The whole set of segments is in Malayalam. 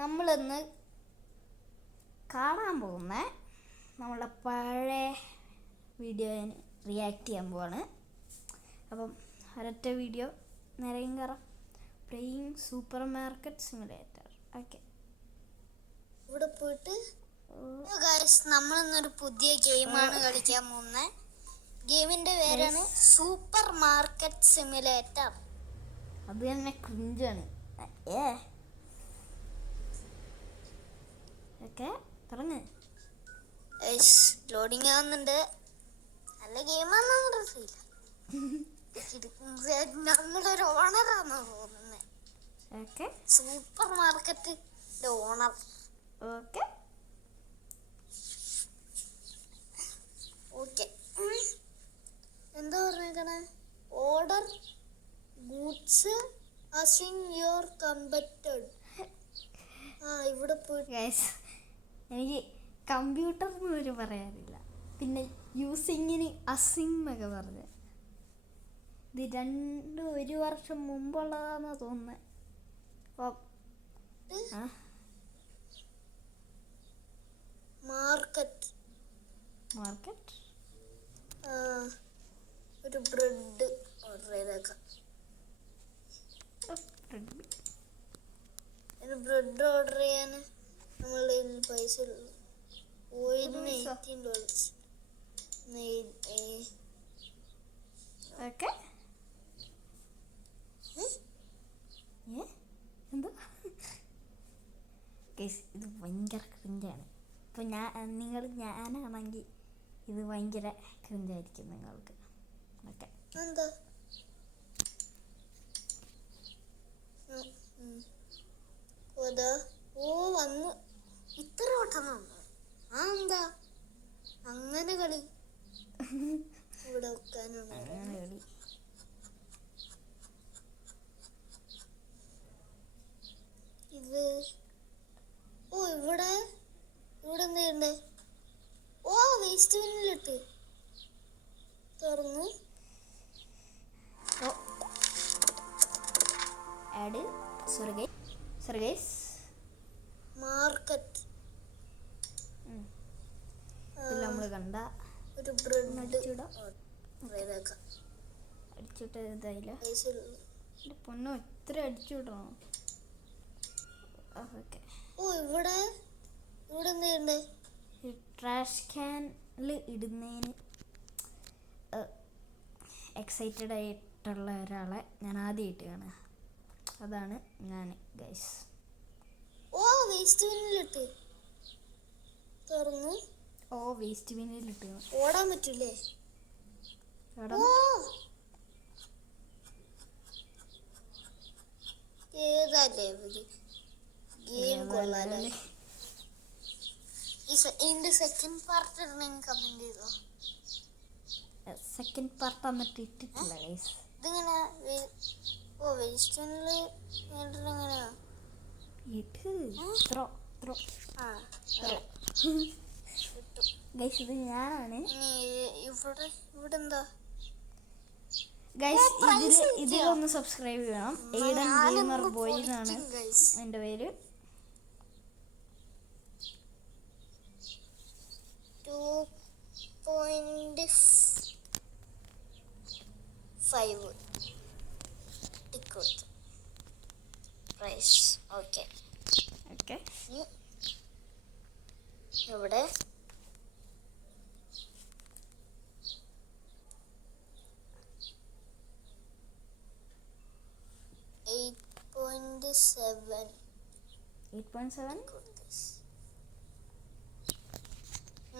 നമ്മളിന്ന് കാണാൻ പോകുന്ന നമ്മളുടെ പഴയ വീഡിയോന് റിയാക്ട് ചെയ്യാൻ പോവാണ്. അപ്പം ഒരൊറ്റ വീഡിയോ നിറയും കയറാം. Playing super market simulator. Okay, ഇവിടെ പോയിട്ട് നമ്മളിന്നൊരു പുതിയ ഗെയിമാണ് കളിക്കാൻ പോകുന്നത്. ഗെയിമിന്റെ പേരാണ് സൂപ്പർ മാർക്കറ്റ് സിമുലേറ്റർ. അത് തന്നെ ക്രിഞ്ചാണ്. ഓക്കെ, തുടങ്ങ്. ലോഡിങ് ആവുന്നുണ്ട്. നല്ല ഗെയിമാണെന്ന് അറിയില്ല. നമ്മളൊരു ഓണറാണെന്ന് തോന്നുന്നത്. ഓക്കെ, സൂപ്പർ മാർക്കറ്റിന്റെ ഓണർ. ഓക്കെ ഓക്കെ, എന്താ പറഞ്ഞേക്കണേ? Order goods using your computed. ഇവിടെ പോയിട്ട് എനിക്ക് കമ്പ്യൂട്ടർ എന്നൊരു പറയാറില്ല. പിന്നെ യൂസിങ്ങിന് അസിങ് എന്നൊക്കെ പറഞ്ഞ് ഇത് രണ്ടും 1 വർഷം മുമ്പുള്ളതാണെന്നാണ് തോന്നുന്നത്. മാർക്കറ്റ് ഒരു ബ്രെഡ് ഓർഡർ ചെയ്തേക്കാം. ബ്രെഡ് ഓർഡർ ചെയ്യാൻ നമ്മളുടെ പൈസ ഓയിലിന് $18. ഓക്കെ, എന്താ ഇത് ഭയങ്കര ക്രിഞ്ചാണ്. ഇപ്പം ഞാനാണെങ്കിൽ ഇത് ഭയങ്കര ക്രിഞ്ചായിരിക്കും നിങ്ങൾക്ക്. ഓക്കെ, എന്താ വന്നു ഇത്ര പെട്ടെന്ന് എന്താ അങ്ങനെ കളി ഇവിടെ വെക്കാനാണ് കളി. ഇത് ഇവിടെ എന്ത് ചെയ്യണ്ടേ? വേസ്റ്റ് ബിന്നിലിട്ട് തുറന്ന് ആഡ് സർഗൈസ് മാർക്കറ്റ് നമ്മൾ കണ്ട ഒരു ബ്രെഡ് അടിച്ചിട്ട് ഇതായില്ല. പൊന്നോ, ഇത്ര അടിച്ചുവിടണോ? ഓക്കെ, ഇവിടെ എന്ത് ചെയ്യണ്ടേ? ട്രാഷ് ക്യാനിൽ ഇടുന്നതിന് എക്സൈറ്റഡ് ആയിട്ടുള്ള ഒരാളെ ഞാൻ ആദ്യമായിട്ട് കാണുക. അതാണ് ഞാൻ ഗൈസ്. വേസ്റ്റ് ബിന്നിലിട്ട് തുറന്ന് വേസ്റ്റ് ബിന്നിലിട്ട് ഓടാൻ പറ്റൂലേ? ഏതല്ലേ ഗെയിം കൊള്ളാലോ. ഇതിന്റെ സെക്കൻഡ് പാർട്ട് ഇടണമെങ്കിൽ കമന്റ് ചെയ്തോ. സെക്കൻഡ് പാർട്ട് എന്നിട്ട് ഇട്ടിട്ടില്ല ഗൈസ്. ഇതിങ്ങനെ വേസ്റ്റിനില് എങ്ങനെയാ ഗൈസ്? ഇത് ഞാനാണ് ഇവിടെ എന്താ ഗൈസ്. ഇതിലൊന്ന് സബ്സ്ക്രൈബ് ചെയ്യണം. എയ്ഡൻ ഗെയിമർ ബോയ് എന്നാണ് എൻ്റെ പേര്. 2.5 ടിക്ക് കൊടുത്തു പ്രൈസ്. ഓക്കെ, ഇവിടെ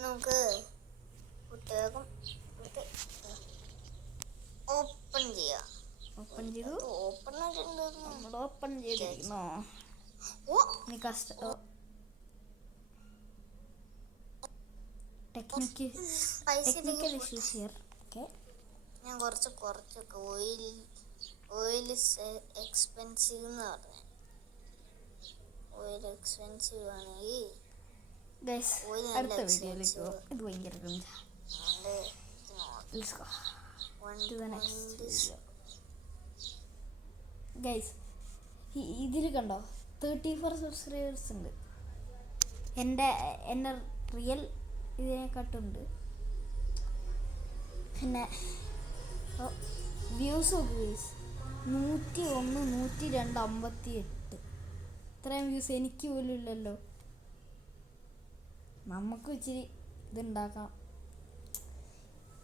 നമുക്ക് കുട്ടികൾക്കും ഓപ്പൺ ചെയ്യാം. ഓപ്പൺ ചെയ്തു. നമ്മൾ ഓപ്പൺ ചെയ്തിരിക്കുന്നോ? Technical issues here. ഓക്കെ, ഞാൻ കുറച്ചൊക്കെ ഓയിൽ എക്സ്പെൻസീവ് എന്ന് പറഞ്ഞു. ഓയിൽ എക്സ്പെൻസീവ് ആണെങ്കിൽ അടുത്ത വീഡിയോയിലേക്ക് പോകാം. ഇത് ഭയങ്കര ഗൈസ്. ഇതിൽ കണ്ടോ 34 സബ്സ്ക്രൈബേഴ്സ് ഉണ്ട്. എൻ്റെ റിയൽ ഇതിനെക്കാട്ടുണ്ട്. പിന്നെ വ്യൂസ് നോക്ക് ഗൈസ്, 101, 102, 58. ഇത്രയും വ്യൂസ് എനിക്ക് പോലും ഇല്ലല്ലോ. നമുക്ക് ഇച്ചിരി ഇതുണ്ടാക്കാം.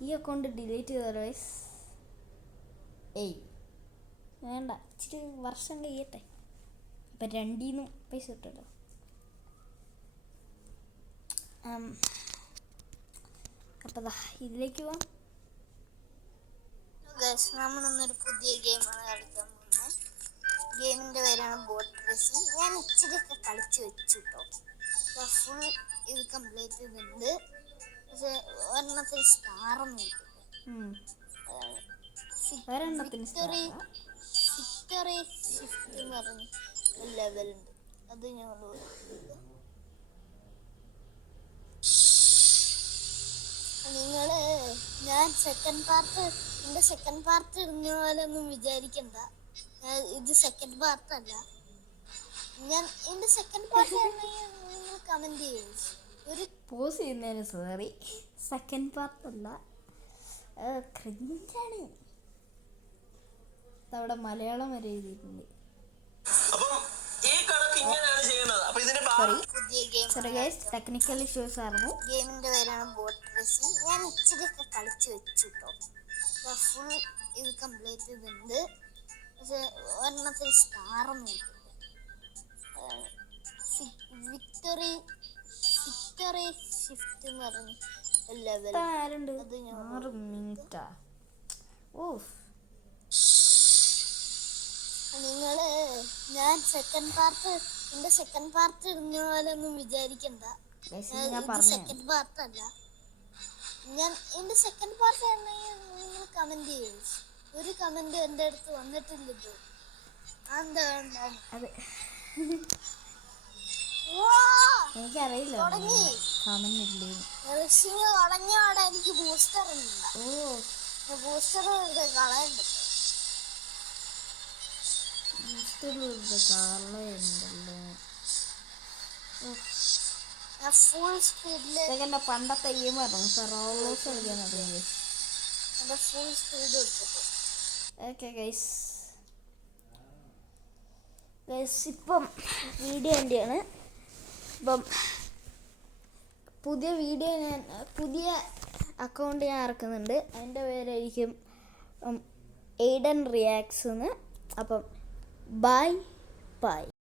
ഈ അക്കൗണ്ട് ഡിലീറ്റ് ചെയ്താലോ ഗൈസ്? വേണ്ട, ഇച്ചിരി വർഷം കഴിയട്ടെ. അപ്പം 2 പൈസ കിട്ടല്ലോ. അപ്പം ഇതിലേക്ക് പോവാം. നമ്മളിന്നൊരു പുതിയ ഗെയിമാണ് കളിക്കാൻ പോകുന്നത്. ഗെയിമിൻ്റെ പേരാണ് ബോട്ട് റേസിംഗ്. ഞാൻ ഇച്ചിരിയൊക്കെ കളിച്ച് വെച്ചു കേട്ടോ. ഫുൾ ഇത് കംപ്ലീറ്റ് ചെയ്തിട്ടുണ്ട്. പക്ഷെ ഒരെണ്ണത്തിൽ സ്റ്റാറൊന്നും വിക്ടറി ഷിഫ്റ്റ് എന്ന് പറഞ്ഞ ലെവലുണ്ട്. അത് ഞങ്ങൾ ഞാൻ എൻ്റെ സെക്കൻഡ് പാർട്ട് ഇടുന്ന പോലെ ഒന്നും വിചാരിക്കണ്ട. ഇത് സെക്കൻഡ് പാർട്ടല്ല. ഞാൻ എൻ്റെ സെക്കൻഡ് പാർട്ട് നിങ്ങൾ കമൻറ്റ് ചെയ്യും. ഒരു പോസ് ചെയ്യുന്നതിന് സോറി, സെക്കൻഡ് പാർട്ടല്ല, ക്രിഞ്ചാണ്. അവിടെ മലയാളം വരെ എഴുതിയിട്ടുണ്ട്. സോറി ഗൈസ്, ടെക്നിക്കൽ ഇഷ്യൂസ് ആയിരുന്നു. ഗെയിമിൻ്റെ പേരാണ് ബോട്ട് റേസിംഗ്. ഞാൻ ഇച്ചിരിയൊക്കെ കളിച്ച് വെച്ചു കേട്ടോ. ഫുൾ ഇത് കംപ്ലീറ്റ് ചെയ്തിട്ടുണ്ട്. പക്ഷെ ഒരെണ്ണത്തിൽ സ്റ്റാറൊന്നും വിക്ടറി ഷിഫ്റ്റ് എന്ന് പറഞ്ഞ ലെവൽ. അത് 6 മിനിറ്റാ. ഞാൻ എൻ്റെ സെക്കൻഡ് പാർട്ട് ഇടുന്ന പോലെ ഒന്നും വിചാരിക്കണ്ട. സെക്കൻഡ് പാർട്ടല്ല. ഞാൻ എൻ്റെ സെക്കൻഡ് പാർട്ട് നിങ്ങൾ കമൻറ്റ് ചെയ്യും. ഒരു കമൻറ്റ് എൻ്റെ അടുത്ത് വന്നിട്ടില്ലല്ലോ. അതെ, എനിക്കറിയില്ല. തുടങ്ങിയോടെ എനിക്ക് ബൂസ്റ്റർ ഇല്ല. ബൂസ്റ്റർ കളയണ്ട. ഫുൾ സ്പീഡില് പണ്ടത്തെ ഗെയിമായിരുന്നു റോളോസ് കളിക്കാൻ തുടങ്ങി. ഫുൾ സ്പീഡ് കൊടുത്തിട്ട് ഓക്കെ ഗൈസ്, ഇപ്പം വീഡിയോ എൻ്റെയാണ്. ഇപ്പം പുതിയ അക്കൗണ്ട് ഞാൻ ഇറക്കുന്നുണ്ട്. അതിൻ്റെ പേരായിരിക്കും എയ്ഡൻ റിയാക്ട്സ് എന്ന്. അപ്പം ബൈ.